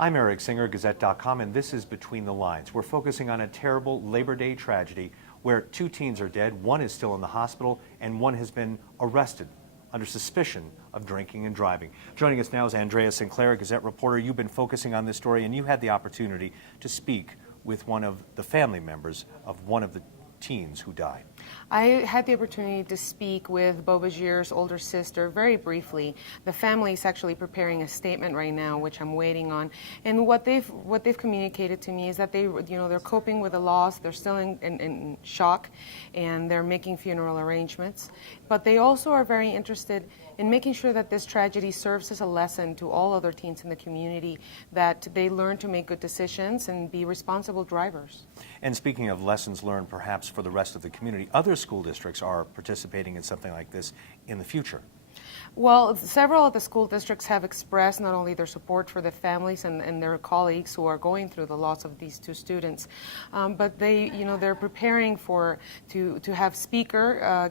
I'm Eric Singer, Gazette.com, and this is Between the Lines. We're focusing on a terrible Labor Day tragedy where 2 teens are dead, 1 is still in the hospital, and 1 has been arrested under suspicion of drinking and driving. Joining us now is Andrea Sinclair, Gazette reporter. You've been focusing on this story, and you had the opportunity to speak with one of the family members of one of the teens who died. I had the opportunity to speak with Bobagir's older sister very briefly. The family is actually preparing a statement right now, which I'm waiting on. And what they've communicated to me is that they're coping with the loss. They're still in shock, and they're making funeral arrangements. But they also are very interested in making sure that this tragedy serves as a lesson to all other teens in the community, that they learn to make good decisions and be responsible drivers. And speaking of lessons learned perhaps for the rest of the community, other school districts are participating in something like this in the future. Well, several of the school districts have expressed not only their support for the families and their colleagues who are going through the loss of these 2 students, but they're preparing to have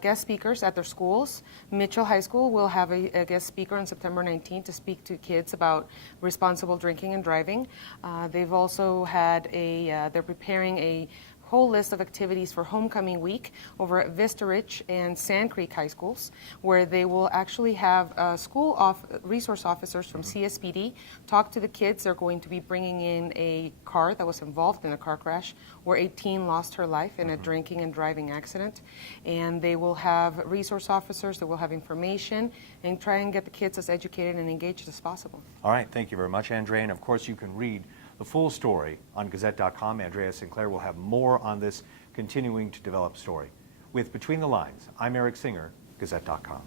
guest speakers at their schools. Mitchell High School will have a guest speaker on September 19th to speak to kids about responsible drinking and driving. They've also had they're preparing a whole list of activities for homecoming week over at Vista Ridge and Sand Creek High Schools, where they will actually have resource officers from CSPD talk to the kids. They're going to be bringing in a car that was involved in a car crash where a teen lost her life in a drinking and driving accident. And they will have resource officers that will have information and try and get the kids as educated and engaged as possible. All right, thank you very much, Andrea. And of course, you can read the full story on Gazette.com. Andrea Sinclair will have more on this continuing to develop story. With Between the Lines, I'm Eric Singer, Gazette.com.